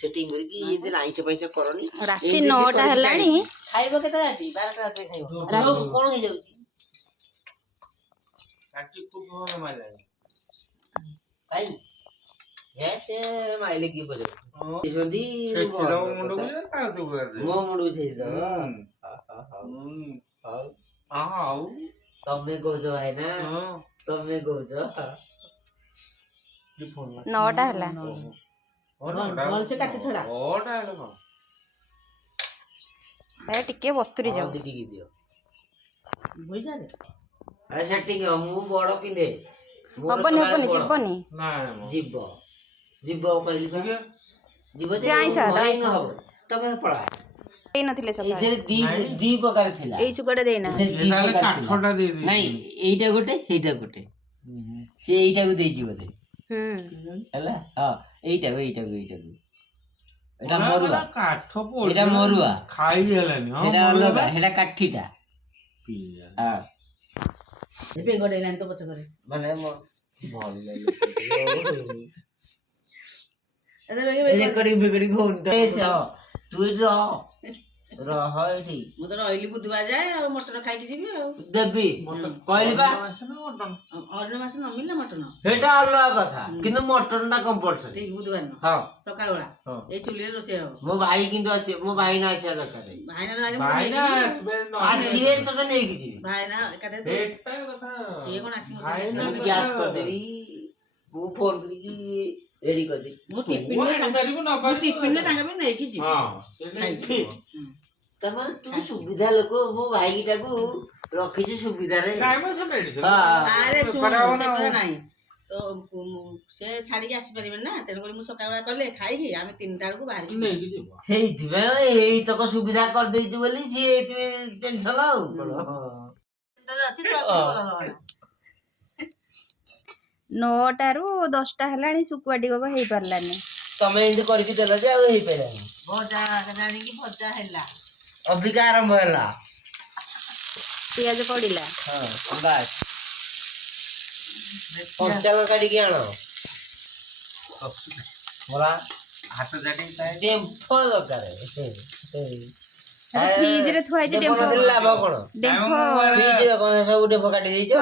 Setting करके ये दिन आइसे पैसे करनी राति 9टा हेलाणी खाइबो केते राति 12टा राति खाइबो लोग कोन हो जाउची काची को कोन मारे भाई ऐसे माइले की बजे इसोदी छेचरा मुंडो को का तो कर दे मो मुंडो छे दो आओ तमे को जो है ना हां तमे को जो ये फोन 9ଟା ହେଲା बोल से काटे छोड़ा ओटा है ना ଏ ଟିକେ ବତୁରି ଯାଉ दीदी की दियो होई जा रे अरे सेटिंग मु बड़ पिंदे ହବନି ହବନି ଯିବନି ना जीव जीव कहली ठीक है जीव जे आइसा, आइसा हो तमे पड़ा ଦେଇ ନଥିଲେ ସକାଳେ इधर दी दी प्रकार थिला ଏଇ ସୁଗାଟା ଦେଇନା एटा ले काठटा दे दे नहीं एइटा गोटे हेइटा गोटे से एइटा को देई बोले हला हां एइटा एटा मरुआ काठ पोड़ एटा मरुआ खाई हेलानी हां एटा अलग एटा काठीटा हां एबे गडे लाइन तो पछ करे माने म भल अरे रेकॉर्डिंग बिकॉर्डिंग होन तो तू रह एठी मु तो रहली बुधवार जाए और मटन खाई के जीबी आ देबी कहली बा और मास न मिलला मटन हेटा अलग कथा किंतु मटन टा कंपलसरी ठीक बुधवार न हां सकाळ वाला ए चुली रोसे हो मो भाई किंतु आसे मो भाई ना आसे दरकार भाई ना आले भाई ना आसीबे तो नहीं किछि भाई ना काटे तो हेटा कथा से कोन आसी भाई ना गैस कर देबी वो फोन करी रेडी कर दे मु टिफिन में परिबो ना टिफिन में तांगा भी नहीं की जी हां से तमन तू सुविधा लोक मो भाई टा को रखी जे सुविधा रे टाइम से मेडिसिन अरे सुन से कथा नहीं तो से छाड़ी के आसी परिबे ना तेन कोली मु सकाळ वाला करले खाई की आमे 3टा को बाहर की नहीं की जीवा हेई दिबे एई तक सुविधा कर देई छु बोली सी टेंशन लाउ ଅଛି ତ ଭଲ 9ଟାରୁ 10ଟା ହେଲାଣି ଶୁକୁଆ ଟିକକ ହେଇପାରିଲାନି तमे एंड करके देला जे आ हेई पैलानी भजा जानी की भजा हैला अभिका आरंभ होला ପିଆଜ ପଡିଲା हां बस पंचांग काटी के आनो बोला हाथ जाटी चाहे डेम्फो दरकार ଫ୍ରିଜ ରେ ଥୁଆ ହେଇଛି ଡେମ୍ଫ लाभ कोन ଡେମ୍ଫ फ्रिज रे कोन सब डेम्फो काटी देइछ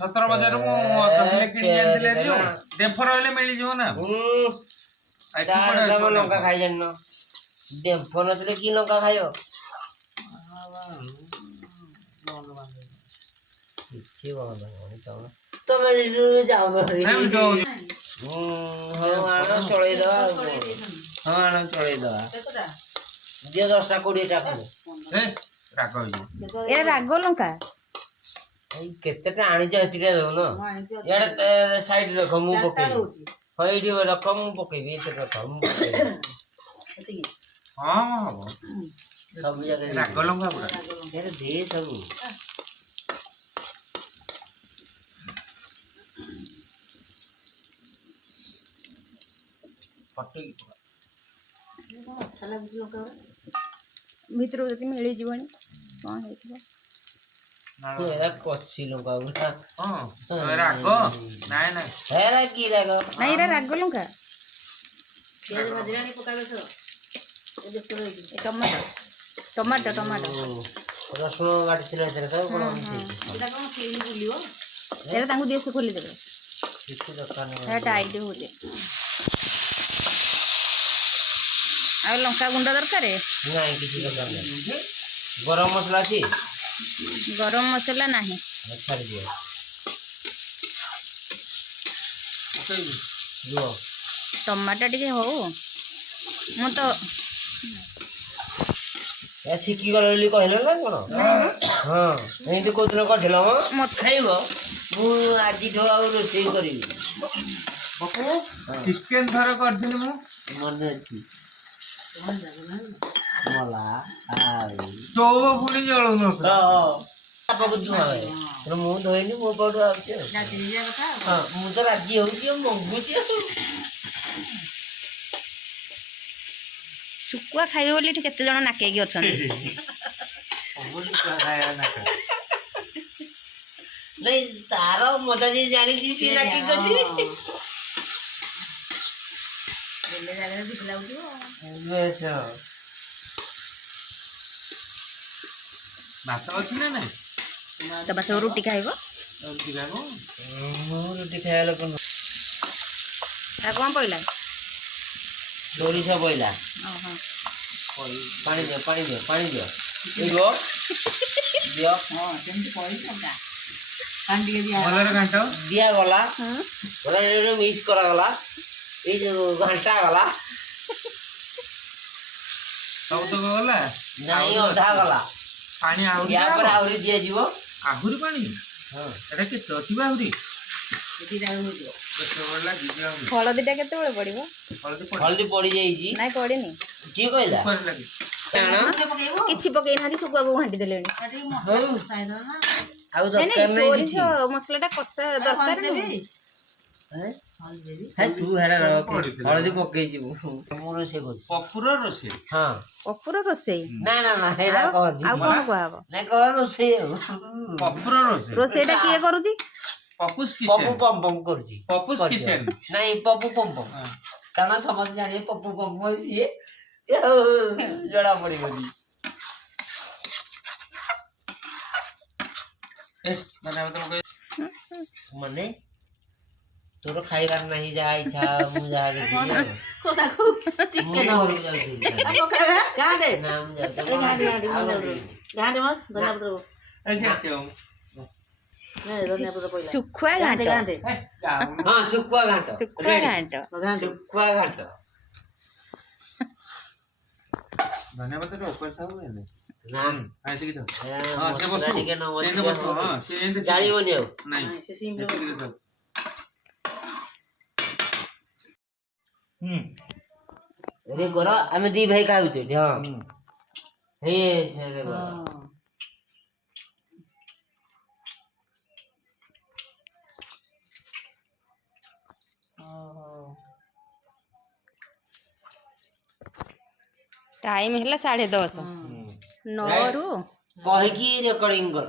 17 बजार मु 10 किलो किन जानले जो डेफर होले मिली जो ना तार तम लंका खाइ जन्न डेम्फो नतले की लंका खायो किछि बोल तमे जाओ रे हम तो हां आना चले दवा हां आना चले दवा केतटा दियो 10टा 20टा खले ए राख हो ଏରା ରାଗ ଲଙ୍କା ଏଇ କେତେଟା ଆଣିଛ ଏତିକା ଦେବ ନା ଇଆଡ଼େ ସାଇଡ୍ ରଖ ମୁଁ ପକେଇବି ହଁ ଏଇଠି ରଖ ମୁଁ ପକେଇବି ଏତେ ରଖ ମୁଁ ପକେଇବି हां हो ସବୁ ଜାଗାରେ ରାଗ ଲଙ୍କା ପୁରା ଏରେ ଦେ ସବୁ ପଟି ଖାଲା ବୁଝ ଲୋକ ଭିତରୁ ଯଦି ମିଳିଯିବନି କ'ଣ ହେଇଥିବ ଏରା କଷି ଲଙ୍କା ଗୁଡା हां ରାଗ ନାଇଁ ନାଇଁ ହେରା କି ରାଗ ନାଇଁ ଏରା ରାଗ ଲଙ୍କା ପିଆଜ ଭାଜିଲାଣି ପକାବେ ତ ଏ ଦେଖ ରହିଛି ଏ ଟମାଟୋ ରସୁଣ ବାଟିছিল ଏଥିରେ ତ କ'ଣ ମିଶେଇଛି ଏଟା କଣ ଫିଲ୍ ବୁଲିବ ଏରା ତାଙ୍କୁ ଦିଅ ସେ ଖୋଲିଦେବେ କିଛି ଦରକାର ନାହିଁ ଏରା ଟାଇଟ୍ ହଉଛି ଆଉ ଲଙ୍କା ଗୁଣ୍ଡ ଦରକାର ନାଇଁ କିଛି ଦରକାର ନାହିଁ ଗରମ ମସଲା ଅଛି ଗରମ ମସଲା ନାହିଁ ଛାଡ଼ି ଦିଅ ରୁହ ଟମାଟୋ ଟିକେ ହଉ ମୁଁ ତ ଏ ଶିଖିଗଲ ବୋଲି କହିଲ ନା କ'ଣ ହଁ ଏମିତି କୋଉଦିନ କରିଥିଲ ମତେ ଖାଇବ ମୁଁ ଆଜିଠୁ ଆଉ ରୋଷେଇ କରିବି ବାପୁ ଚିକେନ ଥରେ କରିଥିଲି ମୁଁ ମନେ ଅଛି ମଲା ଆଉ ଚଉବ ପୁଣି ଜଳୁନଥିଲା ବାପାକୁ ଧୁଆ ମୁଁ ଧୋଇନି ମୋ ପାଉଠୁ ଆସୁଛି ଆଉ ରାତି ଯିବା କଥା ହଁ ମୁଁ ତ ରାଜି ହଉଛି ଆଉ ମଙ୍ଗୁଛି ଆଉ ଶୁକୁଆ ଖାଇବେ ବୋଲି ଏଠି କେତେ ଜଣ ନାକେଇକି ଅଛନ୍ତି ନାଇଁ ତାର ମଜା ଯିଏ ଜାଣିଛି ସିଏ ନାକି ଅଛି ତେଲ ଜାଗାରେ ଦିଖ ଲାଗୁଥିବ। ବେଶ ଭାତ ଅଛି ନା ନାଇଁ? ତମେ ସବୁ ରୁଟି ଖାଇବ? ରୁଟି ଖାଇବ? ମୁଁ ରୁଟି ଖାଇବା ଲୋକ ନୁହଁ। ଆଉ କ'ଣ ପଇଲା? ସୋରିଷ ପଇଲା। ଓହୋ। ପାଣି ଦିଅ ପାଣି ଦିଅ ପାଣି ଦିଅ ଦିଅ ହଁ ସେମିତି କହିଥାନ୍ତା। ପାଣି ଟିକେ ଦିଆ ଭଲରେ ଘାଣ୍ଟ। ଦିଆଗଲା ହୁଁ। ମିକ୍ସ କରାଗଲା ଏଇ ଯୋଉ ଘାଣ୍ଟା ଗଲା ସବୁ ତ ଗଲା। ନାଇଁ ଅଧା ଗଲା ପାଣି ଆହୁରି ୟା ପରେ ଦିଆହବ? ଆହୁରି ଦିଆଯିବ। ଆହୁରି ପାଣି? ହଁ ଏଟା କେତେ ଅଛି ବା ଆହୁରି? ହେଇଯିବ। କେତେବେଳେ ଲାଗିଛି ଆହୁରି? ହଳଦୀଟା କେତେବେଳେ ପଡ଼ିବ? ହଳଦୀ ହଳଦୀ ପଡିଯାଇଛି। ନାଇଁ ପଡ଼ିନି। କିଏ କହିଲା? ଉପରେ ଲାଗି। ପକେଇବୁ କିଛି ପକେଇନାହାନ୍ତି ଶୁଖୁଆକୁ ଘାଣ୍ଟି ଦେଲେଣି। ମସଲା କଷାଇଦବ ନା। ଆଉ ନାଇଁ ନାଇଁ ଦରକାର ନାହିଁ ସୋରିଷ କିଛି। ମସଲାଟା କଷା ଦରକାର ଦେବି ନାହିଁ। ହେ ତୁ ହେରା ରଖ ପଡିଥିଲା। ହଳଦୀ ପକେଇଯିବୁ ମୁଁ ରୋଷେଇ କରୁଛି। ପପୁର ରୋଷେଇ। ହଁ ପପୁର ରୋଷେଇ। ନା ନା ନା ହେରା ଆଉ କହନି ଆଉ କ'ଣ କୁହାହବ? ନାଇଁ କହ ରୋଷେଇ ଆଉ ପପୁର ରୋଷେଇ। ରୋଷେଇଟା କିଏ କରୁଛି? ପପୁସ୍ ପପୁ କିଚେନ। ପମ୍ ପମ୍ କରୁଛି ପପୁସ୍ କରିଦିଅ। କିଚେନ। ନାଇଁ ପପୁ ପମ୍ ପମ୍ କାରଣ ସମସ୍ତେ ଜାଣିବେ ପପୁ ପମ୍ ପମ୍ ସିଏ ଆଉ ଜଣା ପଡିବନି। ମାନେ ତୋର ଖାଇବାର ନାହିଁ ଯାହା ଇଚ୍ଛା ମୁଁ ଯାହା ଦେଖିବି ଆଉ। ମୁଁ ଘରକୁ ଯାଉଛି ନା ମୁଁ ଯାଉଛି ଶୁଖୁଆ ଘାଣ୍ଟ। ହଁ ଶୁଖୁଆ ଘାଣ୍ଟ ଶୁଖୁଆ ଘାଣ୍ଟ। ଶୁଖୁଆ ଘାଣ୍ଟ ଧନ୍ୟବାଦ ଉପରେ ଥାଉ ହେଲେ। ନା ଏତିକି ଥାଉ। ଏ ହଁ ସେ ମସଲା ବସୁ। ଟିକେ ନ ସେମିତି ବସିଲେ ବସୁ। ହବନି। ହଁ ସେ ଏମିତି ଜାଳିବନି ଆଉ ନାଇଁ ସେ ସିମ୍ରେ ଏତିକି ଥାଉ। ହୁଁ ରେ କର ଆମେ ଦି ଭାଇ ଖାଉଛୁ ଏଠି ହଁ ହେଇ ରେ କର। ଟାଇମ୍ ହେଲା 10:30। 9ରୁ କହିକି ରେକର୍ଡିଂ କର।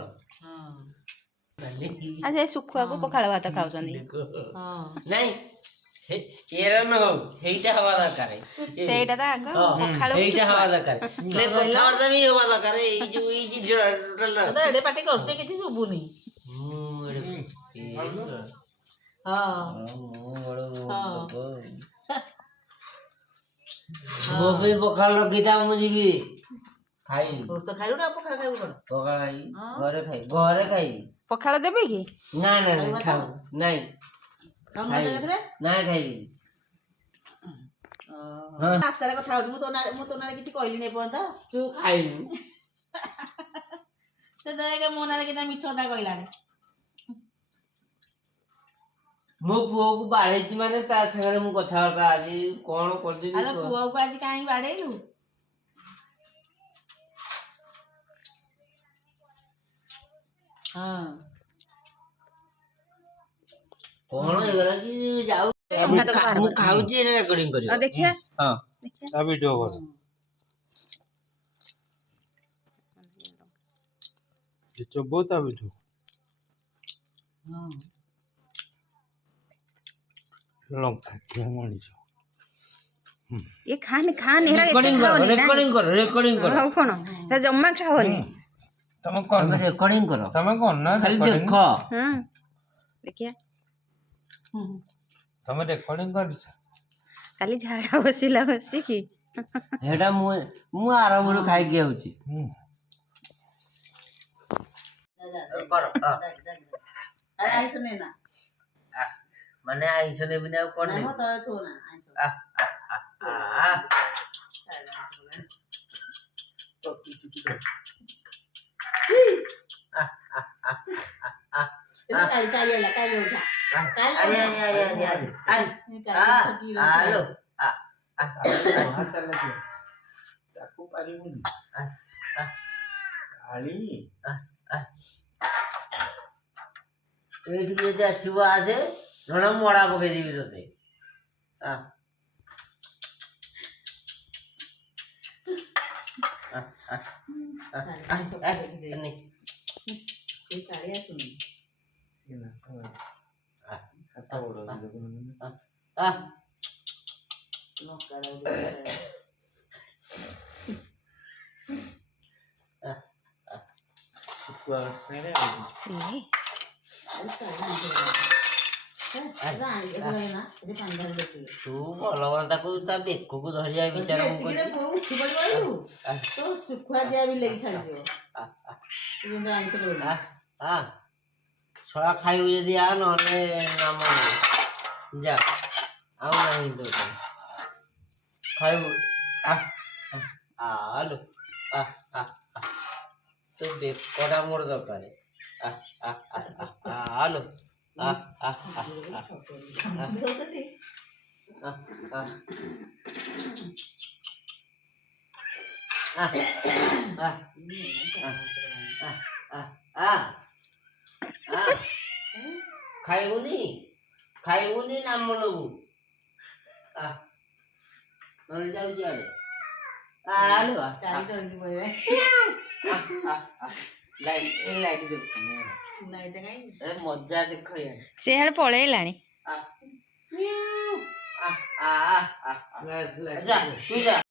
ଆଉ ସେ ଶୁଖୁଆକୁ ପଖାଳ ଭାତ ଖାଉଛନ୍ତି। ନାଇଁ ଏରା ନ ହଉ ହେଇଟା ହବା ଦରକାର। ସେଇଟା ତ ଆଗ ପଖାଳକୁ ହେଇଟା ହବା ଶୁଖୁଆ। ଦରକାର କଥାବାର୍ତ୍ତା ବି ହବା ଦରକାର ଏଇ ଯୋଉ ଏଡେ ପାଟି କରୁଛି କିଛି ଶୁଭୁନି। ମୋ ପାଇଁ ପଖାଳ ରଖିଥା ମୁଁ ଯିବି ଖାଇବି। ତ ଖାଇବୁ ନା ପଖାଳ ଖାଇବୁ କଣ? ପଖାଳ ଖାଇବି ଘରେ ଖାଇବି ଘରେ ଖାଇବି। ପଖାଳ ଦେବେ କି? ନା ନା ନା ଖାଉ ନାଇଁ ନାଇଁ ଖାଇବି। ରାସ୍ତାରେ କଥା ହଉଛି ମୁଁ ତୋ ନାଁରେ କିଛି କହିଲିନି ଏପର୍ଯ୍ୟନ୍ତ। ତୁ ଖାଇବୁ ସେ ଦେଖେ ମୋ ନାଁରେ କେତେ ମିଛ କଥା କହିଲାଣି। ମୋ ପୁଅକୁ ବାଡେଇଛି ମାନେ ତା ସାଙ୍ଗରେ ମୁଁ କଥାବାର୍ତ୍ତା ଆଜି କଣ କରିଦେବି। ଆଲୋ ପୁଅକୁ ଆଜି କାହିଁକି ବାଡେଇଲୁ? ହଁ କଣ ହେଇଗଲା କି ଯାଉ ମୁଁ ଖାଉଛି ରେକର୍ଡିଂ କରିବ। ଦେଖିଆ ହଁ ତା ଭିଡିଓ କର। ଚୋବ ତା ଭିଡିଓ ଲଙ୍କା ଖିଆ ମଣିଷ। ଏ ଖାନି ହେରା ଏତେ ରେକର୍ଡିଂ ଖାଅନି। କର ରେକର୍ଡିଂ କର ଆଉ କ'ଣ ହେରା ଜମା ଖାଅନି। ତମେ କର ରେକର୍ଡିଂ କର ତମେ କର ନା ଖାଲି ଦେଖ। ହଁ ଦେଖିଆ ତମେ ରେକର୍ଡିଂ କରିଛ। କାଲି ଝାଡ଼ା ବସିଲା ବସିକି ହେଟା ମୁଁ ଆରମ୍ଭରୁ ଖାଇକି ଆଉଛି। ଆଇଁଷ ନେ ନା ମାନେ ଆଇଁଷ ନେବିନି ଆଉ କଣ ନେବି? ତାକୁ ପାରିବୁନି। ଏଇଠି ଯଦି ଆସିବ ଆସେ ନହେଲେ ମଡ଼ା ପକେଇଦେବି ତତେ। ତୁ ଭଲ ଭଲ ତାକୁ ତା ବେକକୁ ଧରିବା ବିଚାର ମୁଁ ତ ଶୁଖୁଆ ଦିଆ ବି ଲାଗି ଛାଡ଼ିଯିବ ଆମିଷ ଛଡ଼ା ଖାଇବୁ ଯଦି ଆ ନହେଲେ ନାମ ଯା ଆଉ ନାହିଁ ତୋ ଖାଇବୁ ଆଲୋ ତୋ ବେକଟା ମୋର ଦରକାର ଆଲୋ ଖାଇବୁନି ନାମ ନବୁ ନହେଲେ ଯାଉଛି ଆଡ଼େ ଆଲୋ ମଜା ଦେଖ ସିଆଡେ ପଳେଇଲାଣି ତୁ ଯା